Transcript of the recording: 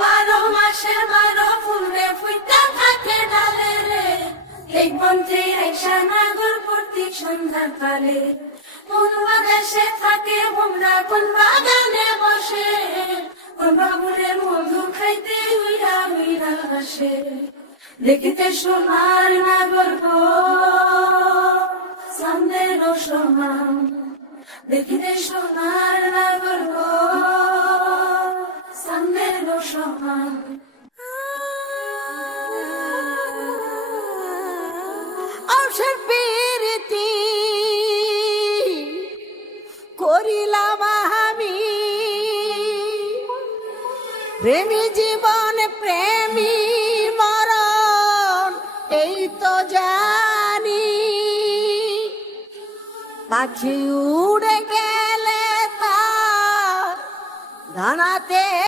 বারো মাসে বারো ফুলে ফুইটা থাকে ডালে রে, এই মন্ত্রী আইসা নাগর প্রতীক সন্ধ্যা কালে। কোন বাদেশে থাকে ভোমরা, কোন বাগানে বসে, কোন বাবুরের মধু খাইতে উইরা উইরা আসে। দেখিতে সোনার নাগর গো চাঁদের সমান, দেখিতে সোনার নাগর গো চাঁদের সমান। অবসর প্রীতি করিলাম আমি, প্রেমী জীবন প্রেমী মরণ এই তো জানি। পাখি উড়ে গেলে তার ডানাতে